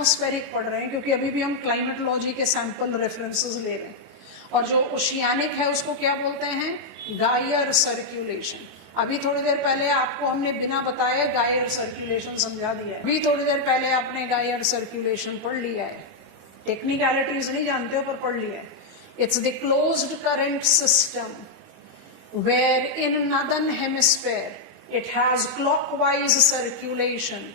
Atmospheric पढ़ रहे हैं, क्योंकि अभी भी हम क्लाइमेटोलॉजी के सैंपल रेफरेंसेस ले रहे हैं। और जो ओशियानिक है उसको क्या बोलते हैं? गायर सर्कुलेशन। अभी थोड़ी देर पहले आपको हमने बिना बताए गायर सर्कुलेशन समझा दिया है। अभी थोड़ी देर पहले आपने गायर सर्कुलेशन पढ़ लिया है, टेक्निकलिटीज नहीं जानते हो पर पढ़ लिया है। It's the closed current system where in northern hemisphere it has clockwise circulation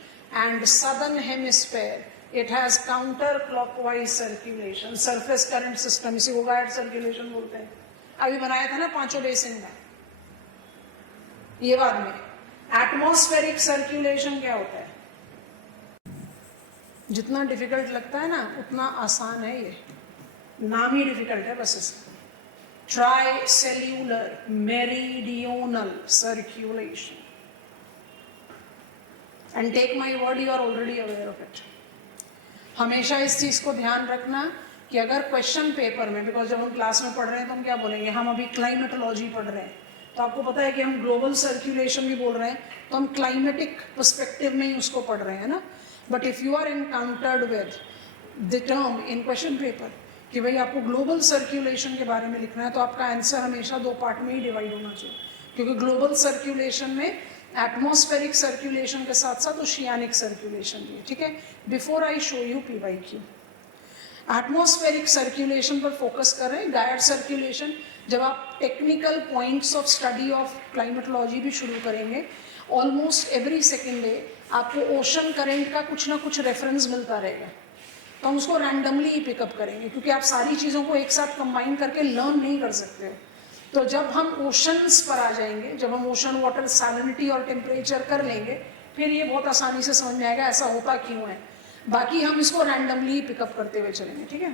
and southern hemisphere it has counterclockwise circulation. surface current system, इसी को गायर सर्कुलेशन बोलते हैं। अभी बनाया था ना पांचों बेसिन का, ये बाद में। एटमॉस्फेरिक सर्कुलेशन क्या होता है? जितना डिफिकल्ट लगता है ना उतना आसान है, ये नाम ही डिफिकल्ट है बस इसका। Tricellular meridional circulation, and take my word, you are already aware of it. हमेशा इस चीज को ध्यान रखना कि अगर क्वेश्चन पेपर में, बिकॉज जब हम क्लास में पढ़ रहे हैं तो हम क्या बोलेंगे, हम अभी क्लाइमेटोलॉजी पढ़ रहे हैं, तो आपको पता है कि हम ग्लोबल सर्कुलेशन भी बोल रहे हैं, तो हम क्लाइमेटिक पर्सपेक्टिव में ही उसको पढ़ रहे हैं ना। But if you are encountered with the term in question paper कि भाई आपको ग्लोबल सर्कुलेशन के बारे में लिखना है, तो आपका आंसर हमेशा दो पार्ट में ही डिवाइड होना चाहिए, क्योंकि ग्लोबल सर्कुलेशन में एटमॉस्फेरिक सर्कुलेशन के साथ साथ ओशियानिक सर्कुलेशन भी है। ठीक है, before I show you PYQ, atmospheric circulation पर फोकस कर रहे हैं। गायर सर्कुलेशन, जब आप technical points of study of climatology भी शुरू करेंगे, ऑलमोस्ट एवरी सेकेंड डे आपको ओशन करेंट का कुछ ना कुछ रेफरेंस मिलता रहेगा, तो हम उसको रैंडमली ही पिकअप करेंगे, क्योंकि आप सारी चीज़ों को एक साथ कंबाइन करके लर्न नहीं कर सकते। तो जब हम ओशंस पर आ जाएंगे, जब हम ओशन वाटर सैलिनिटी और टेम्परेचर कर लेंगे, फिर ये बहुत आसानी से समझ में आएगा ऐसा होता क्यों है। बाकी हम इसको रैंडमली पिकअप करते हुए चलेंगे, ठीक है।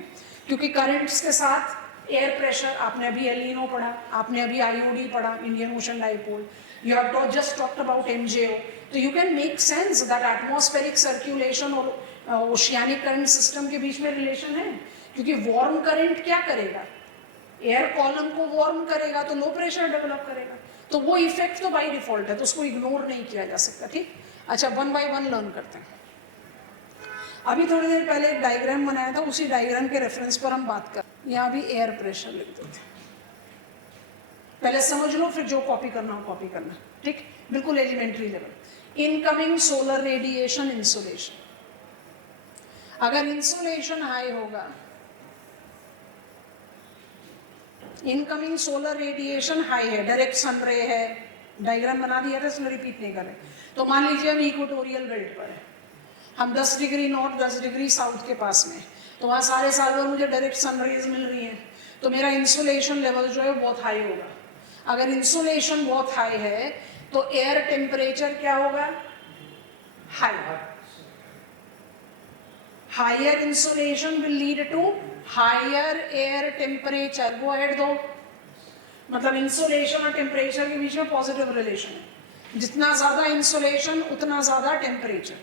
क्योंकि करंट्स के साथ एयर प्रेशर, आपने अभी एलिनो पढ़ा, आपने अभी IOD पढ़ा, Indian ocean dipole, you have just talked about MJO, तो you can make sense that atmospheric circulation और ओशियानिक करंट सिस्टम के बीच में रिलेशन है। क्योंकि वार्म करंट क्या करेगा, एयर कॉलम को वार्म करेगा तो लो प्रेशर डेवलप करेगा, तो वो इफेक्ट तो बाय डिफॉल्ट है, तो उसको इग्नोर नहीं किया जा सकता। ठीक, अच्छा, वन बाय वन लर्न करते हैं। अभी थोड़ी देर पहले एक डायग्राम बनाया था, उसी डायग्राम के रेफरेंस पर हम बात कर, यहाँ भी एयर प्रेशर लिख देते हैं। पहले समझ लो, फिर जो कॉपी करना हो कॉपी करना, ठीक, बिल्कुल elementary level. Incoming solar radiation insolation, अगर इंसोलेशन हाई होगा, इनकमिंग सोलर रेडिएशन हाई है, डायरेक्ट सन रे है, डायग्राम बना दिया था इसलिए रिपीट नहीं कर रहे। तो मान लीजिए हम इक्वेटोरियल बेल्ट पर है, हम 10 डिग्री नॉर्थ 10 डिग्री साउथ के पास में, तो वहाँ सारे साल भर मुझे डायरेक्ट सन रेज मिल रही हैं, तो मेरा इंसुलेशन लेवल जो है बहुत हाई होगा। अगर इंसुलेशन बहुत हाई है तो एयर टेम्परेचर क्या होगा, high. Higher insolation will lead to higher air temperature. Go ahead दो, मतलब इंसुलेशन और टेम्परेचर के बीच में पॉजिटिव रिलेशन है। जितना ज्यादा इंसुलेशन उतना ज्यादा टेम्परेचर,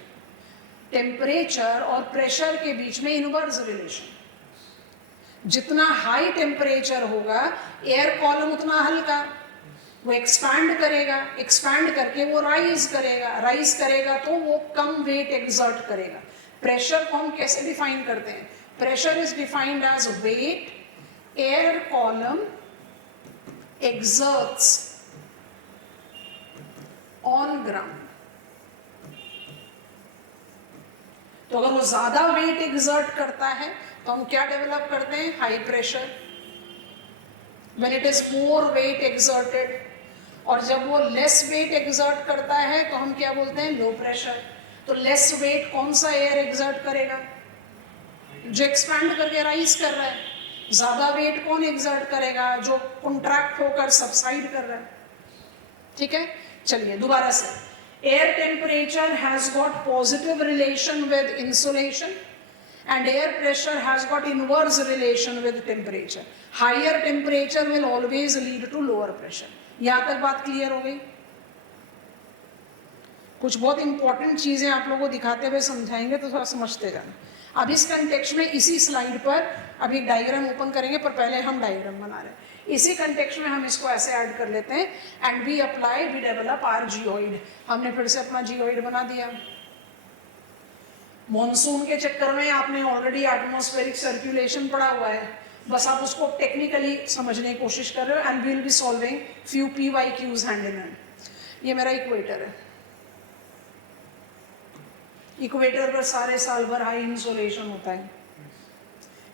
टेम्परेचर और प्रेशर के बीच में इनवर्स रिलेशन। जितना हाई टेम्परेचर होगा एयर कॉलम उतना हल्का, वो एक्सपैंड करेगा, एक्सपैंड करके वो राइज करेगा, राइज करेगा तो वो कम वेट एग्जर्ट करेगा। प्रेशर को हम कैसे डिफाइन करते हैं, pressure is defined as weight air column exerts on ground। तो अगर वो ज्यादा वेट एग्जर्ट करता है तो हम क्या डेवलप करते हैं, high pressure. When it is more weight exerted, और जब वो लेस वेट एग्जर्ट करता है तो हम क्या बोलते हैं, लो प्रेशर। तो लेस वेट कौन सा एयर एग्जर्ट करेगा, जो एक्सपैंड करके राइज कर रहा है। ज्यादा वेट कौन एग्जर्ट करेगा, जो कॉन्ट्रैक्ट होकर सबसाइड कर रहा है। ठीक है, चलिए दोबारा से। Air temperature has got positive relation with insolation and air pressure has got inverse relation with temperature. Higher temperature will always lead to lower pressure. यहां तक बात क्लियर हो गई। कुछ बहुत इंपॉर्टेंट चीजें आप लोगों को दिखाते हुए समझाएंगे तो थोड़ा समझते जाना। अब इस कंटेक्स्ट में इसी स्लाइड पर अभी डायग्राम ओपन करेंगे, पर पहले हम डायग्राम बना रहे हैं। इसी कंटेक्स्ट में हम इसको ऐसे ऐड कर लेते हैं, and we apply, we develop are geoid. हमने फिर से अपना जियोइड बना दिया। मॉनसून के चक्कर में आपने ऑलरेडी एटमॉस्फेरिक सर्कुलेशन पढ़ा हुआ है, बस आप उसको टेक्निकली समझने की कोशिश कर रहे हो, and we will be solving few PYQs hand in hand. ये मेरा इक्वेटर है, इक्वेटर पर सारे साल भर हाई इंसोलेशन होता है,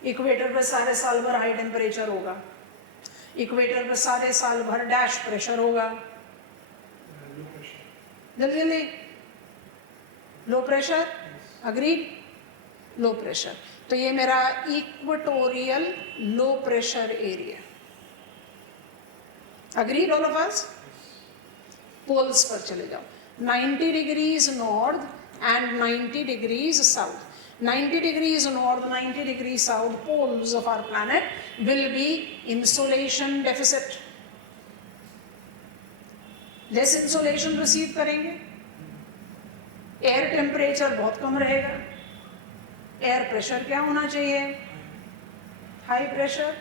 इक्वेटर पर सारे साल भर हाई टेम्परेचर होगा, इक्वेटर पर सारे साल भर डैश प्रेशर होगा, जल्दी जल्दी, low pressure, agreed, low pressure. तो ये मेरा equatorial low pressure area, agreed all of us. Poles पर चले जाओ, 90 degrees north and 90 degrees south, 90 degrees north, 90 degrees south, poles of our planet will be insolation deficit. Less insolation receive करेंगे, air temperature बहुत कम रहेगा, air pressure क्या होना चाहिए, high pressure.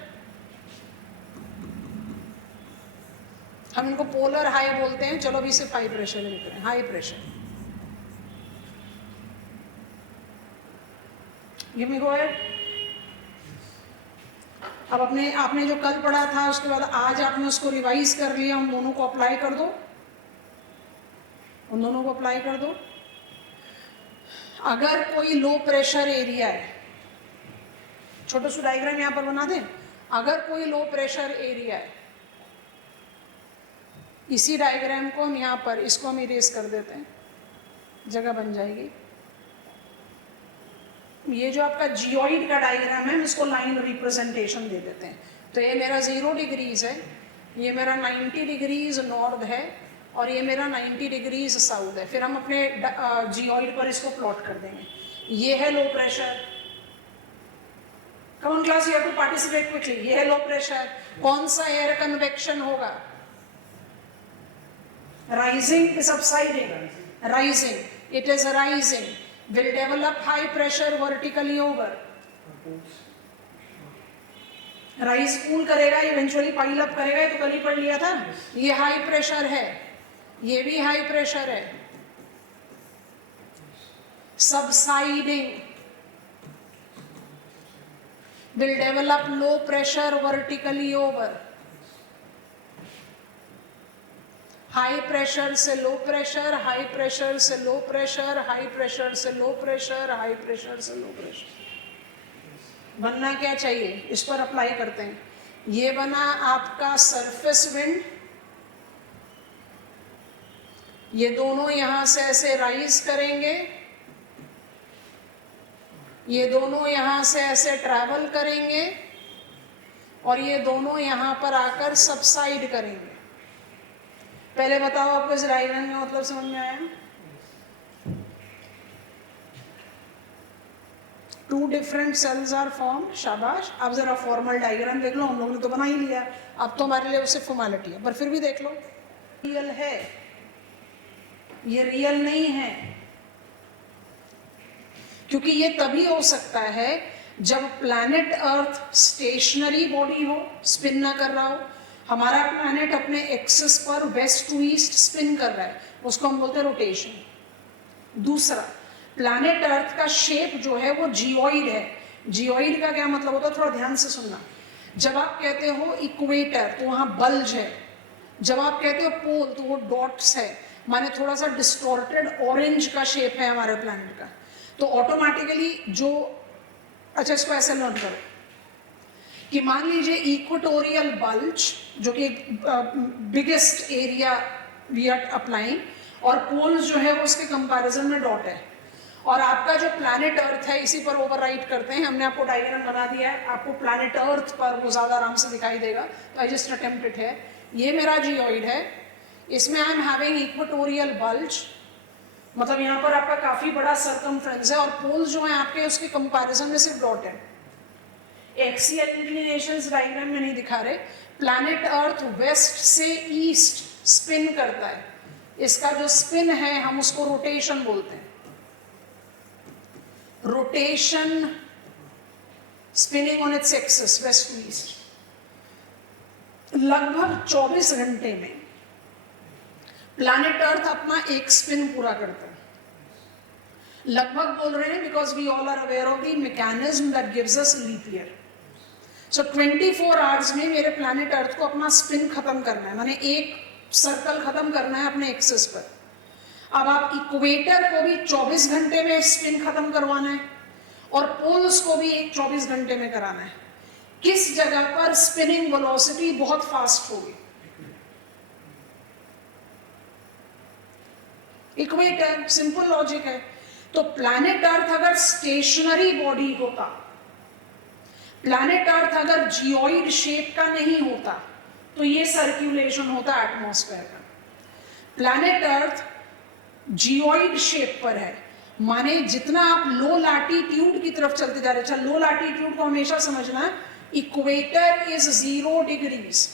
हम इनको पोलर हाई बोलते हैं, चलो अभी सिर्फ हाई प्रेशर लिख रहे हैं, high pressure. Give me go ahead. अब आपने जो कल पढ़ा था उसके बाद आज आपने उसको रिवाइज कर लिया, उन दोनों को अप्लाई कर दो, उन दोनों को अप्लाई कर दो। अगर कोई लो प्रेशर एरिया है, छोटा सा डायग्राम यहां पर बना दें, अगर कोई लो प्रेशर एरिया है, इसी डायग्राम को हम यहां पर इसको हम इरेज कर देते हैं, जगह बन जाएगी। ये जो आपका जियोइड का डायग्राम है, हम इसको लाइन रिप्रेजेंटेशन दे देते हैं। तो ये मेरा 0 डिग्रीज है, ये मेरा 90 डिग्रीज नॉर्थ है, और ये मेरा 90 डिग्रीज साउथ है। फिर हम अपने जियोइड पर इसको प्लॉट कर देंगे। ये है low pressure, come on class, you have to participate quickly. ये है लो प्रेशर, कौन सा एयर कन्वेक्शन होगा, rising subsiding, rising, it is rising, will develop high pressure vertically over, rise cool करेगा, इवेंचुअली पाइल अप करेगा, ये तो कल ही पढ़ लिया था। ये हाई प्रेशर है, ये भी हाई प्रेशर है, subsiding, will develop low pressure vertically over, high pressure से लो प्रेशर, हाई प्रेशर से लो प्रेशर, हाई प्रेशर से लो प्रेशर, हाई प्रेशर से लो प्रेशर। बनना क्या चाहिए, इस पर अप्लाई करते हैं। ये बना आपका सरफेस विंड, ये दोनों यहां से ऐसे राइज करेंगे, ये दोनों यहां से ऐसे ट्रैवल करेंगे, और ये दोनों यहां पर आकर सबसाइड करेंगे। पहले बताओ आपको इस डायग्राम का मतलब समझ में आया? 2 डिफरेंट सेल्स आर फॉर्म्ड, शाबाश। अब जरा फॉर्मल डायग्राम देख लो, हम लोगों ने तो बना ही लिया, अब तो हमारे लिए उससे फॉर्मेलिटी है, पर फिर भी देख लो। रियल है, ये रियल नहीं है, क्योंकि ये तभी हो सकता है जब प्लैनेट अर्थ स्टेशनरी बॉडी हो, स्पिन ना कर रहा हो। हमारा प्लैनेट अपने एक्सिस पर वेस्ट टू ईस्ट स्पिन कर रहा है, उसको हम बोलते हैं रोटेशन। दूसरा, प्लैनेट अर्थ का शेप जो है वो जियोइड है। जियोइड का क्या मतलब होता है, थोड़ा ध्यान से सुनना। जब आप कहते हो इक्वेटर तो वहां बल्ज है, जब आप कहते हो पोल तो वो डॉट्स है, माने थोड़ा सा डिस्टॉर्टेड ऑरेंज का शेप है हमारे प्लैनेट का। तो ऑटोमेटिकली जो, अच्छा इसको ऐसे लर्न करो कि मान लीजिए इक्वेटोरियल बल्ज जो कि biggest area we are applying, और पोल्स जो है वो उसके कंपैरिजन में डॉट है, और आपका जो प्लैनेट अर्थ है इसी पर ओवरराइड करते हैं। हमने आपको डायग्राम बना दिया है, आपको प्लैनेट अर्थ पर वो ज़्यादा आराम से दिखाई देगा, तो आई जस्ट अटेम्प्टेड है। ये मेरा जियोइड है, इसमें I am having equatorial bulge, मतलब यहाँ पर आपका काफ़ी बड़ा सर्कमफ्रेंस है, और पोल्स जो हैं आपके उसके कंपैरिजन में सिर्फ डॉट है। एक्सियल इंक्लिनेशंस डायग्राम में नहीं दिखा रहे। प्लैनेट अर्थ वेस्ट से ईस्ट स्पिन करता है, इसका जो स्पिन है हम उसको रोटेशन बोलते हैं। Rotation, spinning on its axis west to east. लगभग 24 घंटे में प्लैनेट अर्थ अपना एक स्पिन पूरा करता है। लगभग बोल रहे हैं because we all are aware of the mechanism that gives us leap year. So 24 hours में मेरे प्लैनेट अर्थ को अपना स्पिन खत्म करना है, माने एक सर्कल खत्म करना है अपने एक्सिस पर. अब आप इक्वेटर को भी 24 घंटे में स्पिन खत्म करवाना है और पोल्स को भी 24 घंटे में कराना है. किस जगह पर स्पिनिंग वेलोसिटी बहुत फास्ट होगी? इक्वेटर. सिंपल लॉजिक है. तो प्लैनेट अर्थ अगर स्टेशनरी बॉडी होता, प्लैनेट अर्थ अगर जियोइड शेप का नहीं होता, तो ये सर्कुलेशन होता एटमॉस्फेयर का. प्लैनेट अर्थ जियोइड शेप पर है, माने जितना आप लो लैटिट्यूड की तरफ चलते जा रहे हैं. अच्छा, लो लैटिट्यूड को हमेशा समझना, इक्वेटर इज 0 डिग्रीज,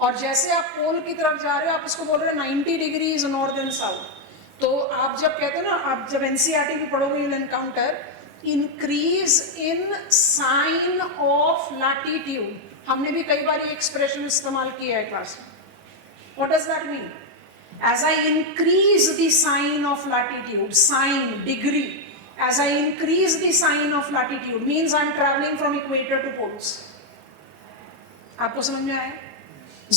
और जैसे आप पोल की तरफ जा रहे हो आप इसको बोल रहे हो 90 डिग्रीज नॉर्थ एंड साउथ. तो आप जब कहते हो ना, आप जब एनसीईआरटी भी पढ़ोगे, you will encounter increase in sine of latitude. हमने भी कई बार ये एक्सप्रेशन इस्तेमाल किया है क्लास में. What does that mean? As I increase the sign of latitude, sign, degree, as I increase the sign of latitude means I am traveling from equator to poles. आपको समझ में आया?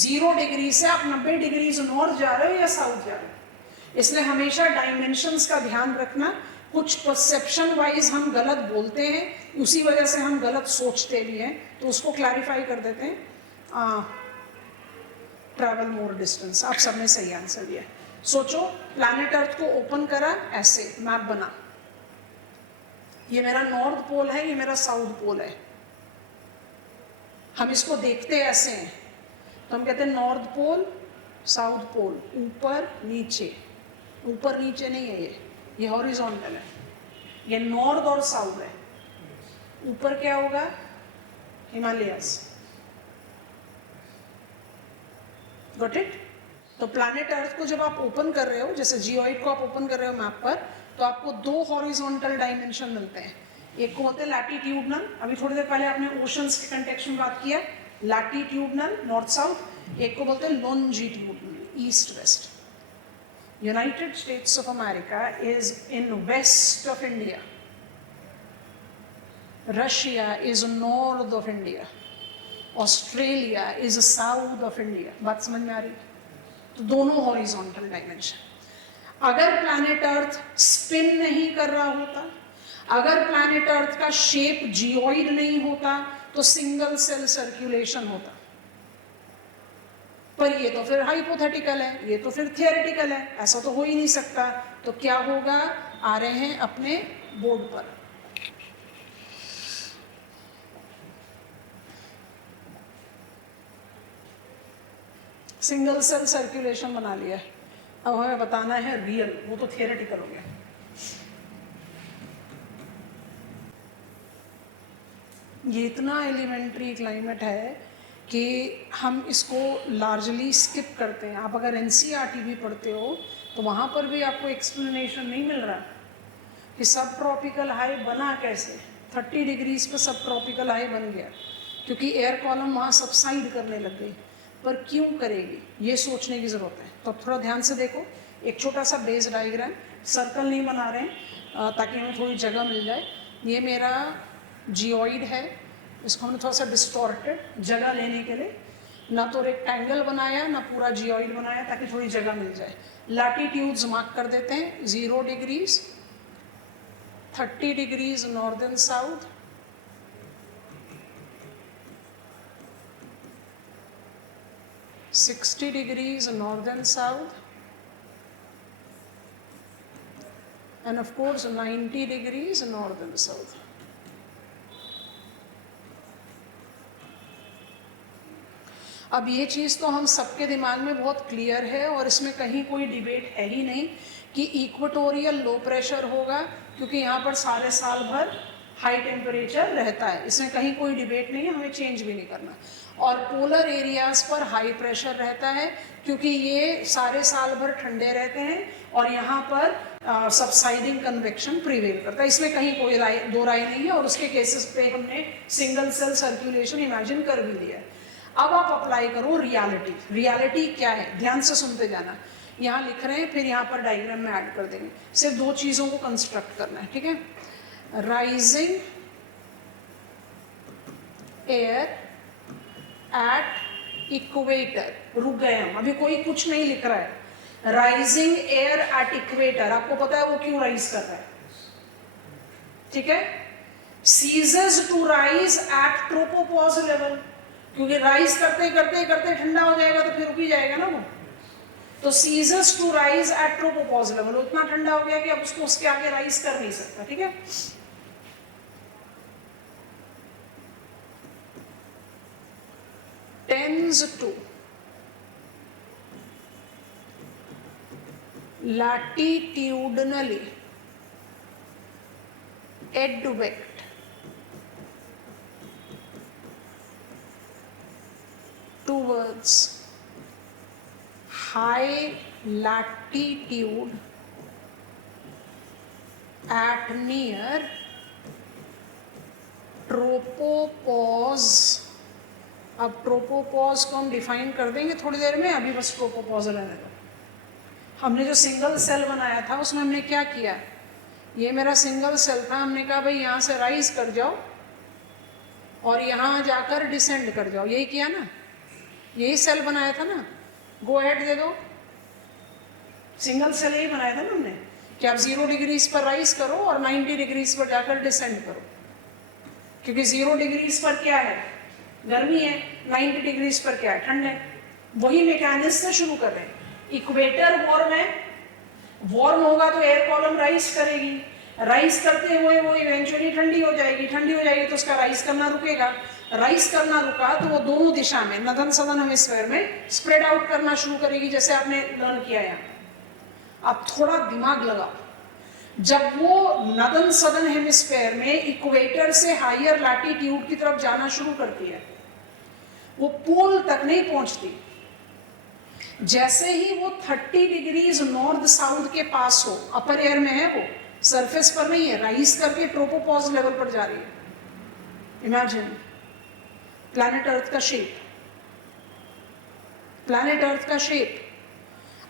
0 डिग्री से आप 90 डिग्रीज नॉर्थ जा रहे हो या साउथ जा रहे हो. इसलिए हमेशा डायमेंशंस का ध्यान रखना. कुछ परसेप्शन वाइज हम गलत बोलते हैं, उसी वजह से हम गलत सोचते भी हैं, तो उसको क्लैरिफाई कर देते हैं. ट्रैवल मोर डिस्टेंस. आप सब ने सही आंसर दिया. सोचो, प्लैनेट अर्थ को ओपन करा, ऐसे मैप बना, ये मेरा नॉर्थ पोल है, ये मेरा साउथ पोल है. हम इसको देखते ऐसे हैं, तो हम कहते हैं नॉर्थ पोल, साउथ पोल, ऊपर नीचे. ऊपर नीचे नहीं है, ये हॉरिजॉन्टल है. ये नॉर्थ और साउथ है. ऊपर क्या होगा? हिमालयस. Got it? तो प्लैनेट अर्थ को जब आप ओपन कर रहे हो, जैसे जियोइड को आप ओपन कर रहे हो मैप पर, तो आपको 2 हॉरिजॉन्टल डायमेंशन मिलते हैं. एक को बोलते हैं लैटिट्यूडनल. अभी थोड़ी देर पहले आपने ओशंस के कंटेक्स्ट में बात किया, लैटिट्यूडनल नॉर्थ साउथ. एक को बोलते हैं longitudinal, east west. United States of America is in west of India. Russia is north of India. Australia is south of India. बात समझ में आ रही? तो दोनों हॉरिजॉन्टल डायमेंशन. अगर प्लैनेट अर्थ स्पिन नहीं कर रहा होता, अगर प्लैनेट अर्थ का शेप जियोइड नहीं होता, तो सिंगल सेल सर्कुलेशन होता. पर ये तो फिर हाइपोथेटिकल है, ये तो फिर थियोरेटिकल है, ऐसा तो हो ही नहीं सकता. तो क्या होगा? आ रहे हैं अपने बोर्ड पर. सिंगल सेल सर्कुलेशन बना लिया. अब हमें बताना है रियल, वो तो थियोरेटिकल हो गया. ये इतना एलिमेंट्री क्लाइमेट है कि हम इसको लार्जली स्किप करते हैं. आप अगर एनसीईआरटी भी पढ़ते हो तो वहाँ पर भी आपको एक्सप्लेनेशन नहीं मिल रहा कि सब ट्रॉपिकल हाई बना कैसे. 30 डिग्रीज पर सब ट्रॉपिकल हाई बन गया क्योंकि एयर कॉलम वहाँ सबसाइड करने लग गई. पर क्यों करेगी, ये सोचने की ज़रूरत है. तो थोड़ा ध्यान से देखो. एक छोटा सा बेस डायग्राम, सर्कल नहीं बना रहे हैं ताकि हमें थोड़ी जगह मिल जाए. ये मेरा जियोइड है, इसको हमने थोड़ा सा डिस्टॉर्टेड जगह लेने के लिए, ना तो रेक्टेंगल बनाया ना पूरा जियोइड बनाया, ताकि थोड़ी जगह मिल जाए. लैटिट्यूड्स मार्क कर देते हैं. 0 degrees, 30 degrees north and south, 60 degrees north and south, and of course 90 degrees north and south. अब ये चीज़ तो हम सबके दिमाग में बहुत क्लियर है और इसमें कहीं कोई डिबेट है ही नहीं कि इक्वेटोरियल लो प्रेशर होगा, क्योंकि यहाँ पर सारे साल भर हाई टेम्परेचर रहता है. इसमें कहीं कोई डिबेट नहीं है, हमें चेंज भी नहीं करना. और पोलर एरियाज़ पर हाई प्रेशर रहता है क्योंकि ये सारे साल भर ठंडे रहते हैं और यहाँ पर सबसाइडिंग कन्वेक्शन प्रिवेल करता है. इसमें कहीं कोई दो राय नहीं है. और उसके केसेस पे हमने सिंगल सेल सर्कुलेशन इमेजिन कर भी लिया. अब आप अप्लाई करो रियलिटी. रियलिटी क्या है, ध्यान से सुनते जाना. यहाँ लिख रहे हैं, फिर यहाँ पर डायग्राम में ऐड कर देंगे। सिर्फ 2 चीज़ों को कंस्ट्रक्ट करना है, ठीक है। राइजिंग एयर एट इक्वेटर, रुक गए हम, अभी कोई कुछ नहीं लिख रहा है। राइजिंग एयर एट इक्वेटर, आपको पता है वो क्यों राइज कर रहा है, ठीक है। Ceases to rise at tropopause level, क्योंकि राइज करते करते करते ठंडा हो जाएगा तो फिर रुक ही जाएगा ना वो। तो ceases to rise at tropopause level, उतना ठंडा हो गया कि अब उसको उसके आगे राइज कर नहीं सकता, ठीक है। Tends to latitudinally advect towards high latitude at near tropopause। अब ट्रोपोपॉज को हम डिफाइन कर देंगे थोड़ी देर में, अभी बस ट्रोपोपॉज रहने दो। हमने जो सिंगल सेल बनाया था उसमें हमने क्या किया, ये मेरा सिंगल सेल था, हमने कहा भाई यहाँ से राइज कर जाओ और यहाँ जाकर डिसेंड कर जाओ, यही किया ना, यही सेल बनाया था ना। गो अहेड दे दो, सिंगल सेल यही बनाया था ना हमने कि आप 0 डिग्रीज पर राइज करो और 90 डिग्रीज पर जाकर डिसेंड करो, क्योंकि 0 डिग्रीज पर क्या है, गर्मी है, 90 डिग्रीज पर क्या है, ठंड है। वही मैकेनिज्म से शुरू कर रहे हैं। इक्वेटर वार्म है, वार्म होगा तो एयर कॉलम राइज करेगी, राइज करते हुए वो इवेंचुअली ठंडी हो जाएगी, ठंडी हो जाएगी तो उसका राइज करना रुकेगा, राइज करना रुका तो वो दोनों दिशा में नॉर्दर्न सदर्न हेमिस्फीयर में स्प्रेड आउट करना शुरू करेगी, जैसे आपने लर्न किया यहाँ। आप थोड़ा दिमाग लगाओ, जब वो नॉर्दर्न सदर्न हेमिस्फीयर में इक्वेटर से हायर लैटिट्यूड की तरफ जाना शुरू करती है, वो पोल तक नहीं पहुंचती। जैसे ही वो 30 डिग्रीज नॉर्थ साउथ के पास हो, अपर एयर में है वो, सरफेस पर नहीं है, राइज करके ट्रोपोपॉज लेवल पर जा रही है। इमेजिन प्लैनेट अर्थ का शेप, प्लैनेट अर्थ का शेप,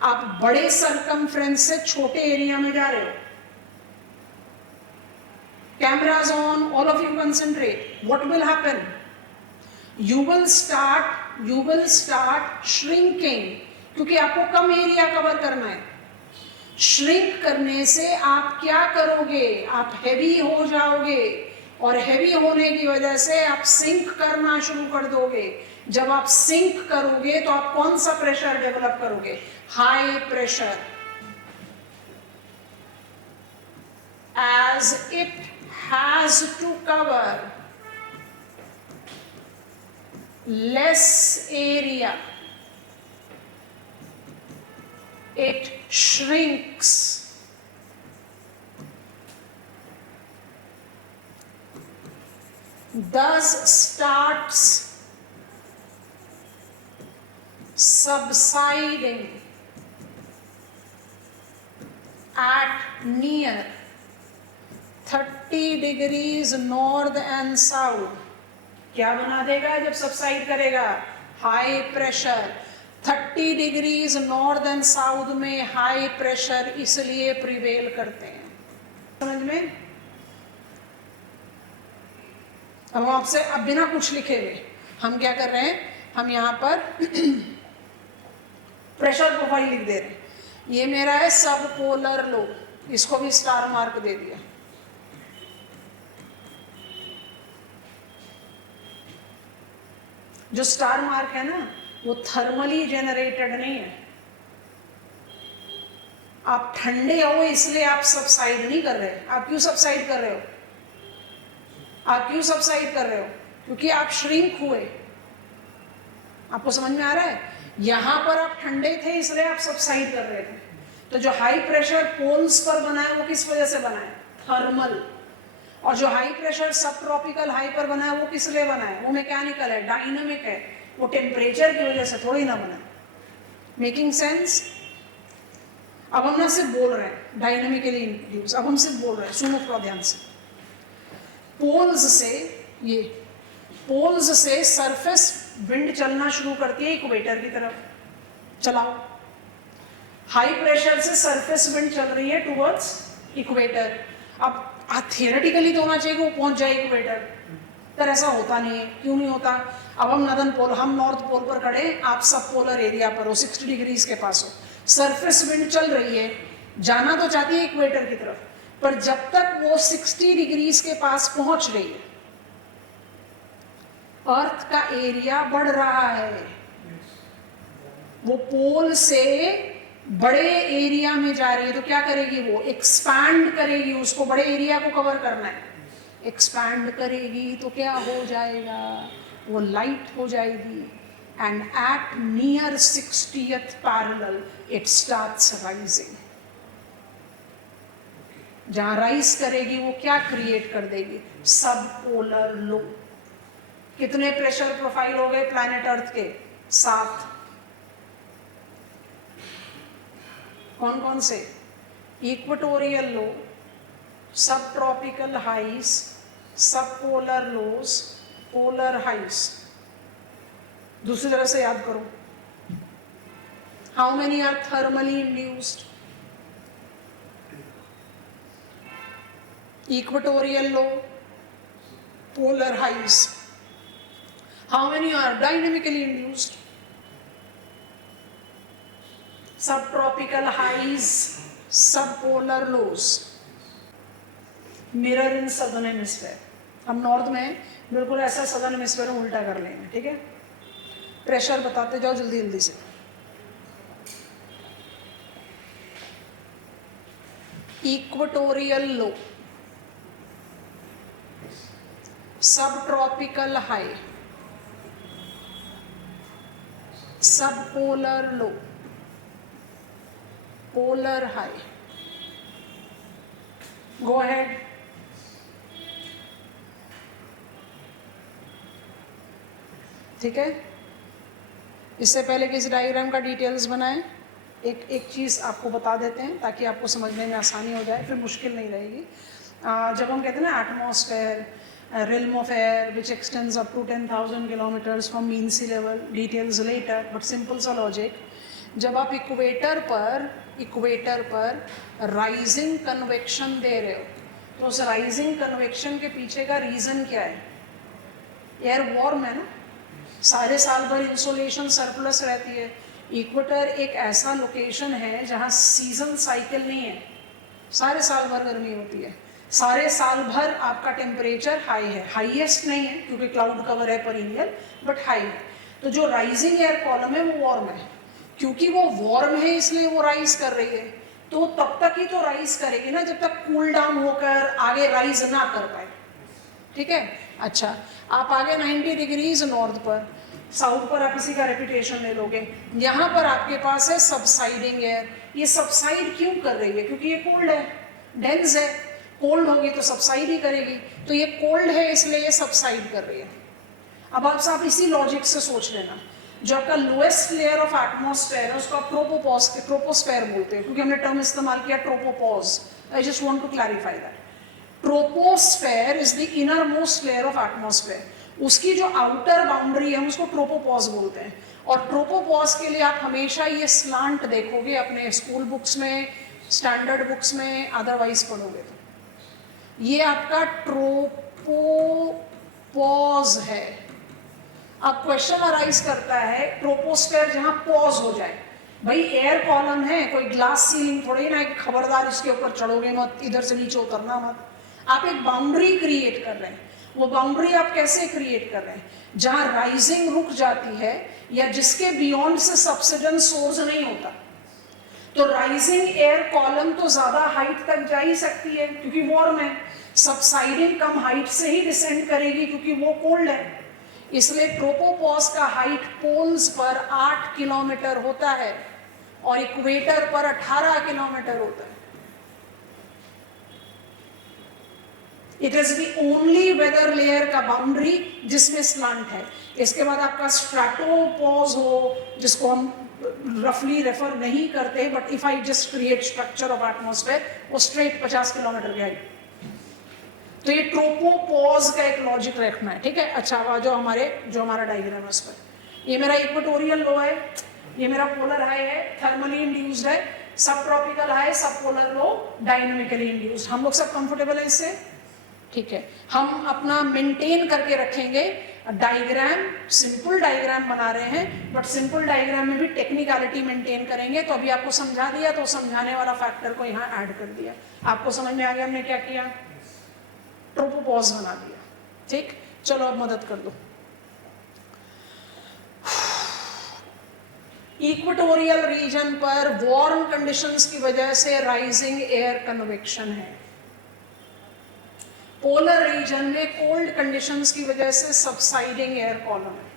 आप बड़े सरकमफ्रेंस से छोटे एरिया में जा रहे हो। Cameras on, all of you concentrate. What will happen, you will start shrinking, क्योंकि आपको कम एरिया कवर करना है। श्रिंक करने से आप क्या करोगे, आप हैवी हो जाओगे और हैवी होने की वजह से आप सिंक करना शुरू कर दोगे। जब आप सिंक करोगे तो आप कौन सा प्रेशर डेवलप करोगे, high pressure. as it has to cover less area, it shrinks. Thus starts subsiding at near 30 degrees north and south। क्या बना देगा जब सबसाइड करेगा, high pressure. 30 degrees north and south में हाई प्रेशर इसलिए prevail करते हैं, समझ में। अब आपसे अब बिना कुछ लिखे हुए हम क्या कर रहे हैं, हम यहाँ पर प्रेशर प्रोफाइल लिख दे रहे हैं। ये मेरा है सब पोलर लो, इसको भी स्टार मार्क दे दिया। जो स्टार मार्क है ना वो थर्मली जेनरेटेड नहीं है। आप ठंडे हो इसलिए आप सबसाइड नहीं कर रहे। आप क्यों सबसाइड कर रहे हो, आप क्यों सबसाइड कर रहे हो, क्योंकि आप श्रिंक हुए। आपको समझ में आ रहा है, यहां पर आप ठंडे थे इसलिए आप सबसाइड कर रहे थे। तो जो हाई प्रेशर पोल्स पर बना है वो किस वजह से बना है, थर्मल। और जो हाई प्रेशर सब ट्रॉपिकल हाई पर बना है वो किस लिए बना है, वो मैकेनिकल है, डायनामिक है, वो टेम्परेचर की वजह से थोड़ी ना बना। Making sense. अब हम ना सिर्फ बोल रहे हैं डायनामिकली इंड्यूस, अब हम सिर्फ बोल रहे हैं, सुनो थोड़ा ध्यान से। पोल्स से, ये पोल्स से सरफेस विंड चलना शुरू करती है इक्वेटर की तरफ, चलाओ। हाई प्रेशर से सरफेस विंड चल रही है टुवर्ड्स इक्वेटर। अब थियोरेटिकली तो होना चाहिए कि वो पहुंच जाए इक्वेटर, पर ऐसा होता नहीं है। क्यों नहीं होता? अब हम नॉर्दर्न पोल, हम नॉर्थ पोल पर खड़े, आप सब पोलर एरिया पर हो, 60 डिग्रीज के पास हो, सरफेस विंड चल रही है, जाना तो चाहती है इक्वेटर की तरफ, पर जब तक वो 60 डिग्रीज के पास पहुंच रही है, अर्थ का एरिया बढ़ रहा है, वो पोल से बड़े एरिया में जा रही है, तो क्या करेगी? वो एक्सपैंड करेगी, उसको बड़े एरिया को कवर करना है, एक्सपैंड करेगी तो क्या हो जाएगा? वो लाइट हो जाएगी, and at near 60th parallel it starts rising. जहां राइज करेगी वो क्या क्रिएट कर देगी? सब पोलर लो। कितने प्रेशर प्रोफाइल हो गए प्लैनेट अर्थ के? 7। कौन कौन से? इक्वेटोरियल लो, सब ट्रॉपिकल हाइस, सब पोलर लोज, पोलर हाइस। दूसरी तरह से याद करो, how many are thermally induced? Equatorial low, polar highs. How many are dynamically induced? Subtropical highs, subpolar lows. Mirror in southern hemisphere. हम नॉर्थ में बिल्कुल ऐसा सदर्न हेमिस्फीयर में उल्टा कर लेंगे, ठीक है? प्रेशर बताते जाओ जल्दी जल्दी से। इक्वेटोरियल लो, सब ट्रॉपिकल हाई, सब पोलर लो, पोलर हाई। Go ahead. ठीक है, इससे पहले कि इस डायग्राम का डिटेल्स बनाएं, एक चीज़ आपको बता देते हैं ताकि आपको समझने में आसानी हो जाए, फिर मुश्किल नहीं रहेगी। जब हम कहते हैं ना atmosphere, realm of air which extends up to 10,000 kilometers from mean sea level, details later, but simple सा logic, जब आप इक्वेटर पर राइजिंग कन्वेक्शन दे रहे हो, तो उस राइजिंग कन्वेक्शन के पीछे का रीज़न क्या है? एयर वार्म है ना, सारे साल भर इंसोलेशन सरप्लस रहती है। इक्वेटर एक ऐसा लोकेशन है जहाँ सीजन साइकिल नहीं है, सारे साल भर गर्मी होती है, सारे साल भर आपका टेम्परेचर हाई है, हाईएस्ट नहीं है क्योंकि क्लाउड कवर है पीरियड, बट हाई है। तो जो राइजिंग एयर कॉलम है वो वार्म है, क्योंकि वो वार्म है इसलिए वो राइज कर रही है। तो तब तक ही तो राइज करेगी ना जब तक कूल डाउन होकर आगे राइज ना कर पाए, ठीक है? अच्छा, आप आगे 90 डिग्रीज नॉर्थ पर, साउथ पर आप इसी का रेपुटेशन ले लोगे। यहाँ पर आपके पास है सबसाइडिंग एयर। ये सबसाइड क्यों कर रही है? क्योंकि ये कोल्ड है, डेंस है, कोल्ड होगी तो सबसाइड ही करेगी, तो ये कोल्ड है इसलिए ये सबसाइड कर रही है। अब आप इसी लॉजिक से सोच लेना, जो आपका लोएस्ट लेयर ऑफ एटमॉस्फेयर है उसको आप ट्रोपोस्फेयर बोलते हैं, क्योंकि हमने टर्म इस्तेमाल किया tropopause. I just want to clarify that. Troposphere is the inner most layer of atmosphere. उसकी जो आउटर बाउंड्री है हम उसको ट्रोपोपॉज बोलते हैं। और ट्रोपोपॉज के लिए आप हमेशा ये स्लांट देखोगे अपने स्कूल बुक्स में, स्टैंडर्ड बुक्स में, अदरवाइज पढ़ोगे तो ये आपका ट्रोपोपॉज है। अब क्वेश्चन अराइज करता है, ट्रोपोस्फेयर जहां पॉज हो जाए, भाई एयर कॉलम है, कोई ग्लास सीलिंग थोड़ी ना, एक खबरदार इसके ऊपर चढ़ोगे मत, इधर से नीचे उतरना मत। आप एक बाउंड्री क्रिएट कर रहे हैं। वो बाउंड्री आप कैसे क्रिएट कर रहे हैं? जहां राइजिंग रुक जाती है या जिसके बियॉन्ड से सबसिडेंस सोर्स नहीं होता। तो राइजिंग एयर कॉलम तो ज्यादा हाइट तक जा ही सकती है क्योंकि वार्म है, सबसाइडिंग कम हाइट से ही डिसेंड करेगी क्योंकि वो कोल्ड है। इसलिए ट्रोपोपॉज का हाइट पोल्स पर 8 किलोमीटर होता है और इक्वेटर पर 18 किलोमीटर होता है। It is the only weather layer का बाउंड्री जिसमें स्लांट है। इसके बाद आपका स्ट्रैटोपॉज हो, जिसको हम रफली रेफर नहीं करते, but if I just create structure of atmosphere, वो स्ट्रेट 50 किलोमीटर की हाइट। तो ये ट्रोपोपॉज का एक लॉजिक रखना है, ठीक है? अच्छा, जो हमारा डायग्राम है उस पर, ये मेरा इक्वेटोरियल लो है, ये मेरा पोलर हाई है, थर्मली इंड्यूस्ड है, सब ट्रॉपिकल हाई, सब पोलर लो, डायनामिकली इंड्यूस्ड। हम लोग सब कंफर्टेबल है इससे? ठीक है, हम अपना मेंटेन करके रखेंगे। डायग्राम, सिंपल डायग्राम बना रहे हैं, बट सिंपल डायग्राम में भी टेक्निकलिटी मेंटेन करेंगे। तो अभी आपको समझा दिया, तो समझाने वाला फैक्टर को यहाँ ऐड कर दिया। आपको समझ में आ गया हमने क्या किया? ट्रोपोपॉज बना दिया। ठीक, चलो अब मदद कर दो। इक्वेटोरियल रीजन पर वार्म कंडीशंस की वजह से राइजिंग एयर कन्वेक्शन है। पोलर रीजन में कोल्ड कंडीशंस की वजह से सबसाइडिंग एयर कॉलम है।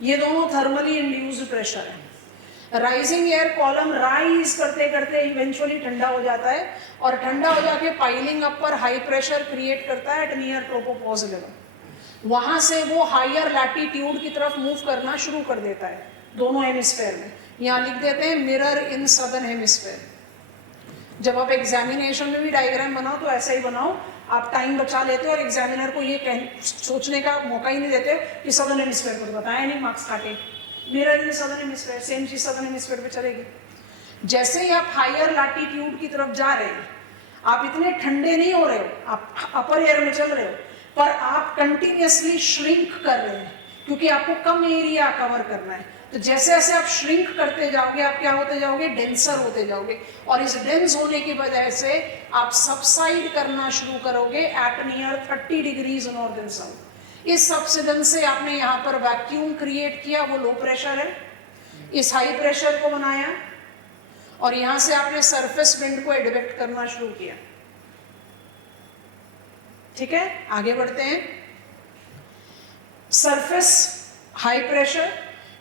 ये दोनों थर्मली इंड्यूस्ड प्रेशर है। राइजिंग एयर कॉलम राइज करते करते इवेंचुअली ठंडा हो जाता है, और ठंडा हो जाके पाइलिंग अप पर हाई प्रेशर क्रिएट करता है एट नियर ट्रोपोपॉज लेवल। वहां से वो हायर लैटिट्यूड की तरफ मूव करना शुरू कर देता है दोनों हेमिस्फेयर में। यहाँ लिख देते हैं मिरर इन सदर्न हेमिस्फेयर। जब आप एग्जामिनेशन में भी डायग्राम बनाओ तो ऐसा ही बनाओ, आप टाइम बचा लेते हो और एग्जामिनर को ये सोचने का मौका ही नहीं देते कि सदर्न हेमिस्फेयर को तो बताया नहीं मार्क्स काटे। Mirror in southern hemisphere, same चीज सदर्न हेमिस्फेयर पे चलेगी। जैसे ही आप हायर लैटिट्यूड की तरफ जा रहे हैं, आप इतने ठंडे नहीं हो रहे हो, आप अपर एयर में चल रहे हो, पर आप कंटिन्यूअसली श्रिंक कर रहे हैं, क्योंकि आपको कम एरिया कवर करना है। तो जैसे जैसे आप श्रिंक करते जाओगे, आप क्या होते जाओगे? डेंसर होते जाओगे, और इस डेंस होने की वजह से आप सबसाइड करना शुरू करोगे at near 30 degrees north and south. इस सबसिडेंस से आपने यहाँ पर वैक्यूम क्रिएट किया, वो लो प्रेशर है। इस हाई प्रेशर को बनाया, और यहाँ से आपने सरफेस विंड को एडवेक्ट करना शुरू किया। ठीक है, आगे बढ़ते हैं। सरफेस हाई प्रेशर,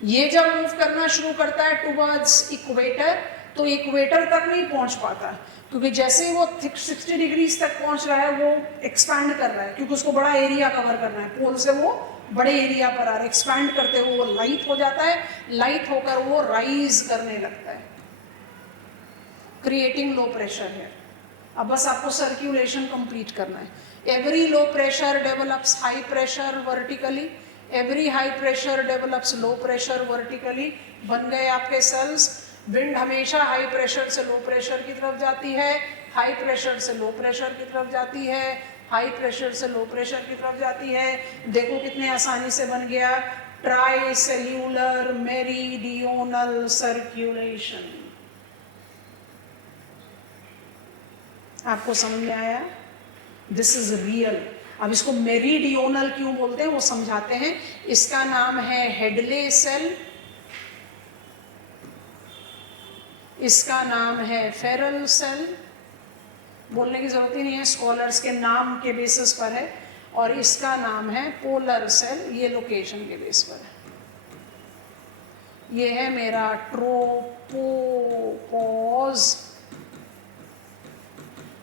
ये जब मूव करना शुरू करता है टुवर्ड्स इक्वेटर, तो इक्वेटर तक नहीं पहुंच पाता, क्योंकि जैसे ही वो 60 डिग्रीज तक पहुंच रहा है, वो एक्सपैंड कर रहा है, क्योंकि उसको बड़ा एरिया कवर करना है। पोल से वो बड़े एरिया पर आ रहा है, एक्सपैंड करते हुए वो लाइट हो जाता है, लाइट होकर वो राइज करने लगता है, क्रिएटिंग लो प्रेशर है। अब बस आपको सर्क्यूलेशन कंप्लीट करना है। Every low pressure develops high pressure vertically, every high pressure develops low pressure vertically. बन गए आपके सेल्स। विंड हमेशा हाई प्रेशर से लो प्रेशर की तरफ जाती है, हाई प्रेशर से लो प्रेशर की तरफ जाती है, हाई प्रेशर से लो प्रेशर की तरफ जाती है। देखो कितने आसानी से बन गया, ट्राई सेल्यूलर मेरीडियोनल सर्क्यूलेशन। आपको समझ में आया? This is real. अब इसको मेरीडियोनल क्यों बोलते हैं वो समझाते हैं। इसका नाम है हेडले सेल, इसका नाम है फेरल सेल। बोलने की जरूरत ही नहीं है, स्कॉलर्स के नाम के बेसिस पर है। और इसका नाम है पोलर सेल, ये लोकेशन के बेस पर है। ये है मेरा ट्रोपोपॉज,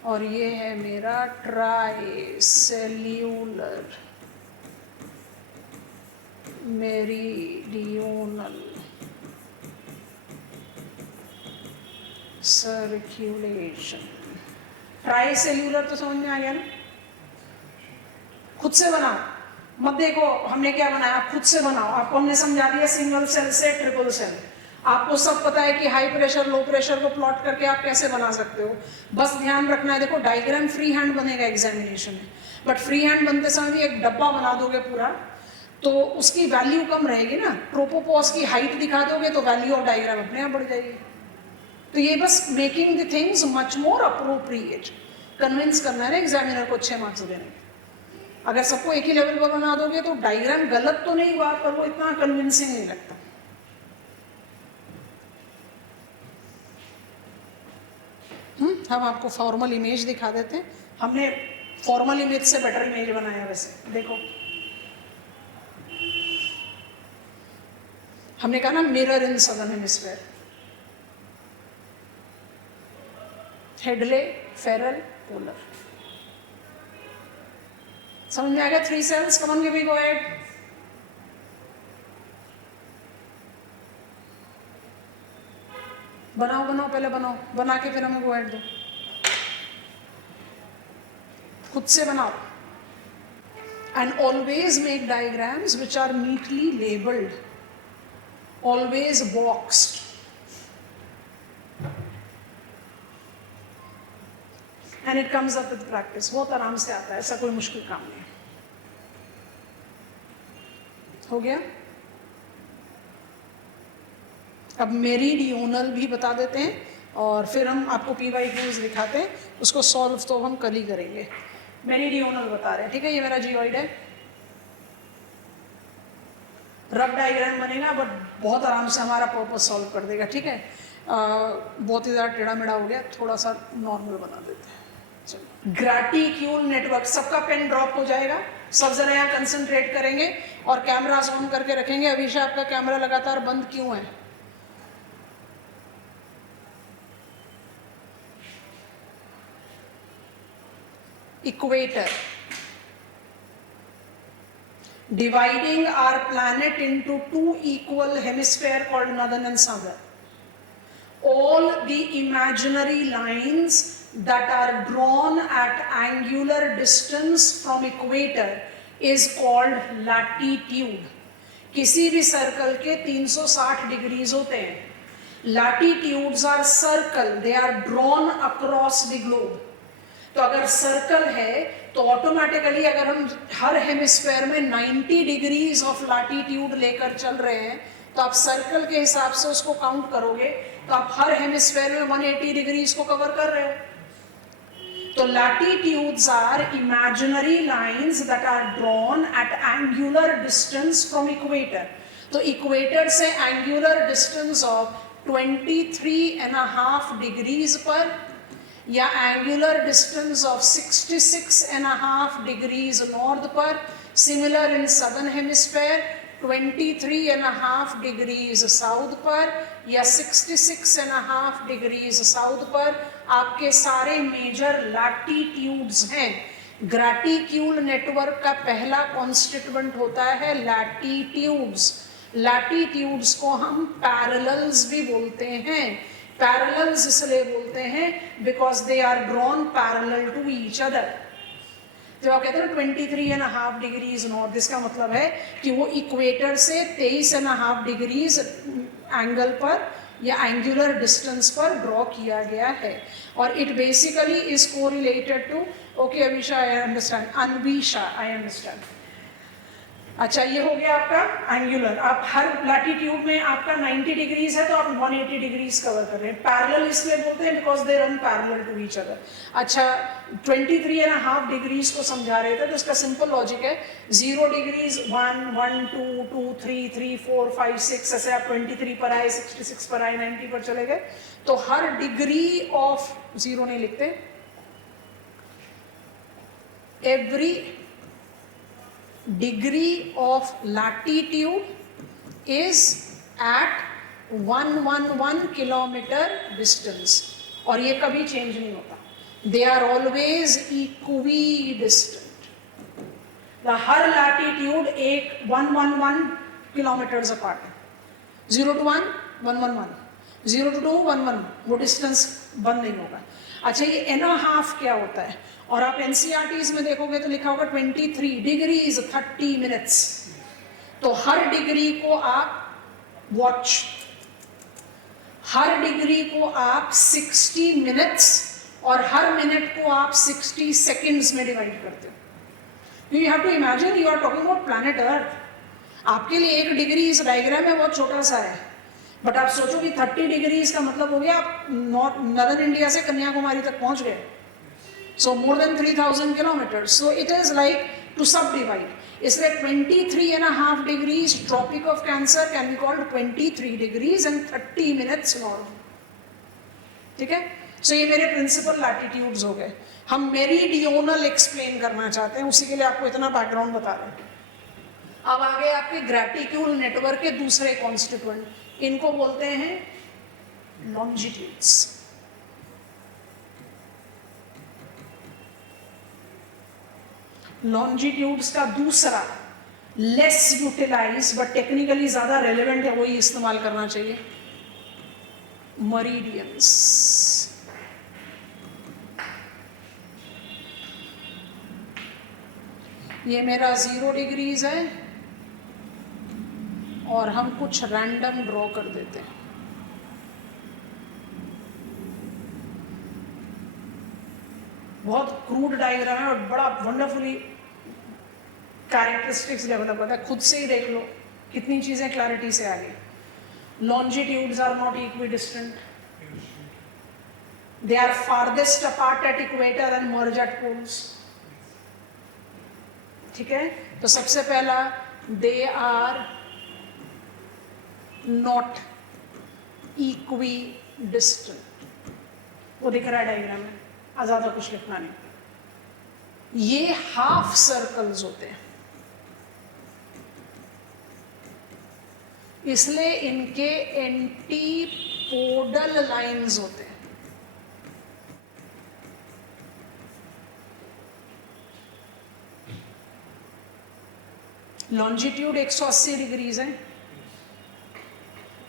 और ये है मेरा ट्राइसेल्यूलर मेरीडियोनल सर्क्यूलेशन। ट्राइसेल्यूलर तो समझ में आ गया ना? खुद से बनाओ, मत देखो हमने क्या बनाया, आप खुद से बनाओ। आपको हमने समझा दिया सिंगल सेल से ट्रिपल सेल। आपको सब पता है कि हाई प्रेशर लो प्रेशर को प्लॉट करके आप कैसे बना सकते हो। बस ध्यान रखना है, देखो डायग्राम फ्री हैंड बनेगा एग्जामिनेशन में, बट फ्री हैंड बनते समय भी एक डब्बा बना दोगे पूरा, तो उसकी वैल्यू कम रहेगी ना। ट्रोपोपॉज की हाइट दिखा दोगे तो वैल्यू ऑफ डायग्राम अपने आप बढ़ जाएगी। तो ये बस making the things much more appropriate, convince करना है ना एग्जामिनर को अच्छे मार्क्स देने के। अगर सबको एक ही लेवल पर बना दोगे तो डायग्राम गलत तो नहीं हुआ, पर वो इतना कन्विंसिंग नहीं लगता। हम आपको फॉर्मल इमेज दिखा देते हैं। हमने फॉर्मल इमेज से बेटर इमेज बनाया। वैसे देखो, हमने कहा ना mirror in southern hemisphere, Hadlee, Feral, polar. समझ में आ गया? 3 cells, come on, give me, go ahead. बनाओ बनाओ, पहले बनाओ, बना के फिर हमें गो अहेड दो। खुद से बनाओ। And always make diagrams which are neatly labeled. Always boxed, and it comes up with practice. बहुत आराम से आता है, ऐसा कोई मुश्किल काम नहीं है। हो गया? अब मेरीडियोनल भी बता देते हैं और फिर हम आपको PYQs दिखाते हैं, उसको सॉल्व तो हम कल ही करेंगे। मेरीडियोनल बता रहे हैं, ठीक है? ये मेरा जियोइड है, रफ डायग्राम बनेगा बट बहुत आराम से हमारा पर्पस सॉल्व कर देगा, ठीक है? बहुत ही ज़्यादा टेढ़ा मेढ़ा हो गया, थोड़ा सा नॉर्मल बना देते हैं। चलो, ग्रेटिक्यूल नेटवर्क, सबका पेन ड्रॉप हो जाएगा, सब जरा यहाँ कंसंट्रेट करेंगे और कैमरा ऑन करके रखेंगे। अभिषा, आपका कैमरा लगातार बंद क्यों है? Equator, dividing our planet into two equal hemispheres called northern and southern. All the imaginary lines that are drawn at angular distance from equator is called latitude. किसी भी सर्कल के 360 डिग्रीज होते हैं। Latitudes are circle, they are drawn across the globe. तो अगर circle है तो automatically अगर हम हर हेमिस्फेयर में 90 डिग्रीज ऑफ लैटिट्यूड लेकर चल रहे हैं तो आप सर्कल के हिसाब से उसको काउंट करोगे तो आप हर हेमिस्फेयर में 180 डिग्रीज को कवर कर रहे हो। तो latitudes are imaginary lines that are drawn at angular distance from equator. तो इक्वेटर से एंगुलर डिस्टेंस ऑफ 23.5 डिग्रीज पर या angular distance of 66.5 degrees north पर, similar in southern hemisphere 23.5 degrees south पर या 66.5 डिग्रीज साउथ पर आपके सारे मेजर लैटिट्यूड्स हैं। ग्रेटिक्यूल नेटवर्क का पहला कॉन्स्टिट्यूएंट होता है लैटिट्यूड्स। लैटिट्यूड्स को हम पैरेलल्स भी बोलते हैं। पैरेलल्स इसलिए बोलते हैं because they are drawn parallel to each other. जब आप कहते हैं 23.5 डिग्रीज नॉर्थ, इसका मतलब है कि वो इक्वेटर से 23.5 डिग्रीज एंगल पर या एंगुलर डिस्टेंस पर ड्रॉ किया गया है। और it basically is correlated to, okay Abhisha I understand, Anvisha I understand. अच्छा, ये हो गया आपका एंगुलर। आप हर लैटिट्यूड में आपका 90 डिग्रीज है तो आप 180 डिग्रीज कवर कर रहे हैं। पैरेलल इसलिए बोलते हैं because they run parallel to each other. अच्छा, 23.5 डिग्रीज को समझा रहे थे तो इसका सिंपल लॉजिक है, 0 डिग्रीज 1, 1, 2, 2, 3, 3, 4, 5, 6, ऐसे आप 23 पर आए, 66 पर आए, 90 पर चले गए। तो हर डिग्री ऑफ, 0 नहीं लिखते, every degree of latitude is at 111 kilometre distance और ये कभी चेंज नहीं होता। They are always equidistant. हर लैटिट्यूड एक 111 किलोमीटर्स अपार्ट है। 0 to 1 111, 0 to 2 111, वो डिस्टेंस बंद नहीं होगा। अच्छा, ये n.5 क्या होता है? और आप NCERTs में देखोगे तो लिखा होगा 23 डिग्रीज 30 मिनट्स। तो हर डिग्री को आप वॉच, हर डिग्री को आप 60 मिनट्स और हर मिनट को आप 60 सेकेंड्स में डिवाइड करते हो। You have to imagine you are talking about planet Earth. आपके लिए 1 डिग्री इस डायग्राम में बहुत छोटा सा है, बट आप सोचो कि 30 डिग्रीज का मतलब हो गया आप नॉर्दर्न इंडिया से कन्याकुमारी तक पहुंच गए। So more than 3,000 kilometers. So it is like to subdivide. इसलिए 23.5 degrees Tropic of Cancer can be called 23 degrees and 30 minutes north. ठीक है? So ये मेरे प्रिंसिपल लैटिट्यूड्स हो गए। हम मेरीडियोनल एक्सप्लेन करना चाहते हैं, उसी के लिए आपको इतना बैकग्राउंड बता रहे हैं। अब आगे आपके ग्रेटिक्यूल नेटवर्क के दूसरे कॉन्स्टिट्यूएंट, इनको बोलते हैं लॉन्जिट्यूड्स। लॉन्जिट्यूड्स का दूसरा लेस यूटिलाइज बट टेक्निकली ज्यादा रेलेवेंट है, वही इस्तेमाल करना चाहिए, मरीडियंस। ये मेरा 0 डिग्रीज है और हम कुछ रैंडम ड्रॉ कर देते हैं। बहुत क्रूड डायग्राम है और बड़ा वंडरफुली कैरेक्टरिस्टिक्स डेवलप होता है, खुद से ही देख लो कितनी चीजें क्लैरिटी से आ गई। Longitudes are not equidistant, they are farthest apart at equator and merge at poles. ठीक है, तो सबसे पहला they are not equidistant, वो दिख रहा है डायग्राम में, ज्यादा कुछ लिखना नहीं। ये हाफ सर्कल्स होते हैं, इसलिए इनके एंटीपोडल लाइंस होते हैं। लॉन्जिट्यूड 180 डिग्रीज है।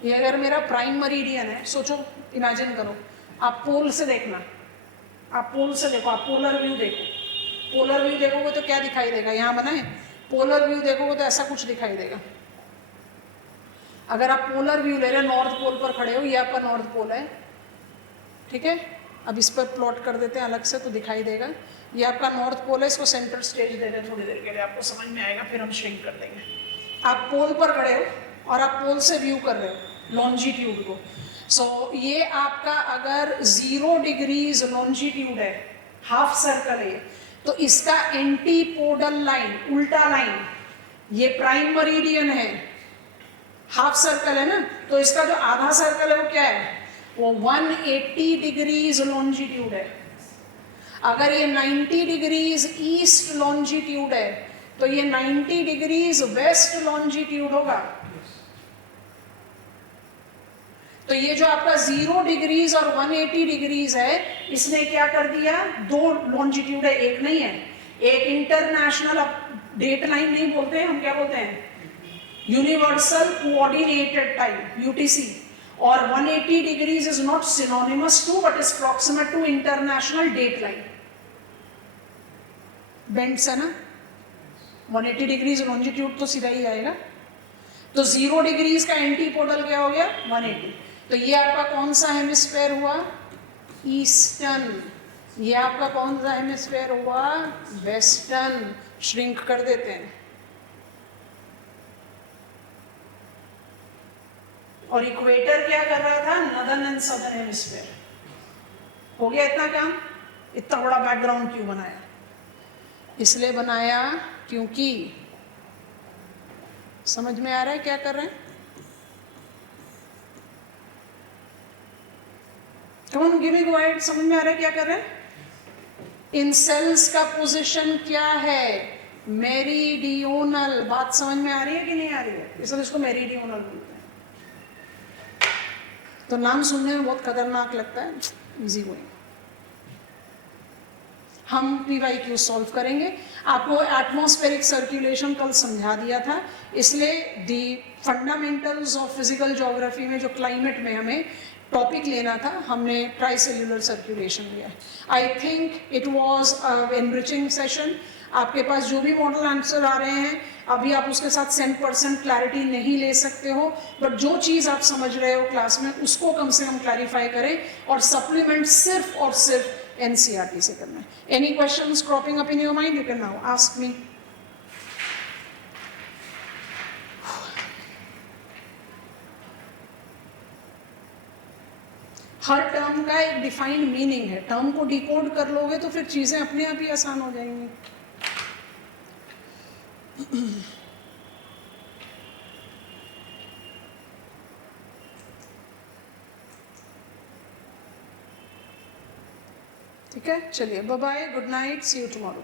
ये अगर मेरा प्राइम मरीडियन है, सोचो, इमेजिन करो, आप पोल से देखना, आप पोल से देखो, आप पोलर व्यू देखो। पोलर व्यू देखोगे तो क्या दिखाई देगा, यहाँ बना है, पोलर व्यू देखोगे तो ऐसा कुछ दिखाई देगा। अगर आप पोलर व्यू ले रहे हैं, नॉर्थ पोल पर खड़े हो, ये आपका नॉर्थ पोल है, ठीक है। अब इस पर प्लॉट कर देते हैं अलग से तो दिखाई देगा। ये आपका नॉर्थ पोल है, इसको सेंटर स्टेज दे दें थोड़ी देर के लिए, आपको समझ में आएगा, फिर हम श्रिंक कर देंगे। आप पोल पर खड़े हो और आप पोल से व्यू कर रहे हो लॉन्जिट्यूड को। सो ये आपका अगर 0 डिग्रीज लॉन्जिट्यूड है, हाफ सर्कल है, तो इसका एंटीपोडल लाइन, उल्टा लाइन, ये प्राइम मरीडियन है, हाफ सर्कल है ना, तो इसका जो आधा सर्कल है वो क्या है, वो 180 डिग्रीज लॉन्जिट्यूड है। अगर ये 90 डिग्रीज ईस्ट लॉन्जिट्यूड है तो ये 90 डिग्रीज वेस्ट लॉन्जिट्यूड होगा। तो ये जो आपका 0 डिग्रीज और 180 डिग्रीज है, इसने क्या कर दिया, 2 लॉन्जिट्यूड है, एक नहीं है। एक इंटरनेशनल, डेट लाइन नहीं बोलते हैं हम, क्या बोलते हैं, यूनिवर्सल कोऑर्डिनेटेड टाइम, यूटीसी। और 180 degrees is not synonymous to but is proximate to international date line. Bends है ना, 180 डिग्रीज लॉन्जिट्यूड तो सीधा ही आएगा। तो 0 डिग्रीज का एंटीपोडल क्या हो गया, 180। तो ये आपका कौन सा हेमिस्फेयर हुआ, ईस्टर्न। ये आपका कौन सा हेमिस्फेयर हुआ, वेस्टर्न। श्रिंक कर देते हैं। और इक्वेटर क्या कर रहा था, नदर्न एंड सदर्न हेमिस्फेयर। हो गया इतना काम। इतना बड़ा बैकग्राउंड क्यों बनाया, इसलिए बनाया क्योंकि समझ में आ रहा है क्या कर रहे हैं। कौन गिव मी गाइड, समझ में आ रहा है क्या कर रहे हैं। इन सेल्स का पोजीशन क्या है, मेरीडियोनल। बात समझ में आ रही है कि नहीं आ रही है, इसलिए इसको मेरीडियोनल बोलते हैं। तो नाम सुनने में बहुत खतरनाक लगता है, इजी गोइंग। हम PYQ सॉल्व करेंगे। आपको एटमॉस्फेरिक सर्कुलेशन कल समझा दिया था, इसलिए दी फंडामेंटल्स ऑफ फिजिकल ज्योग्राफी में जो क्लाइमेट में हमें टॉपिक लेना था, हमने ट्राइसेल्युलर सर्कुलेशन लिया। I think it was enriching session. आपके पास जो भी मॉडल आंसर आ रहे हैं, अभी आप उसके साथ 100% क्लैरिटी नहीं ले सकते हो, बट जो चीज़ आप समझ रहे हो क्लास में उसको कम से कम क्लैरिफाई करें, और सप्लीमेंट सिर्फ और सिर्फ NCERT से करना है। Any questions cropping up in your mind, you can now ask me. Her term का एक डिफाइंड मीनिंग है, टर्म को डिकोड कर लोगे तो फिर चीजें अपने आप ही आसान हो जाएंगी। ठीक है, चलिए, bye bye, good night, see you tomorrow.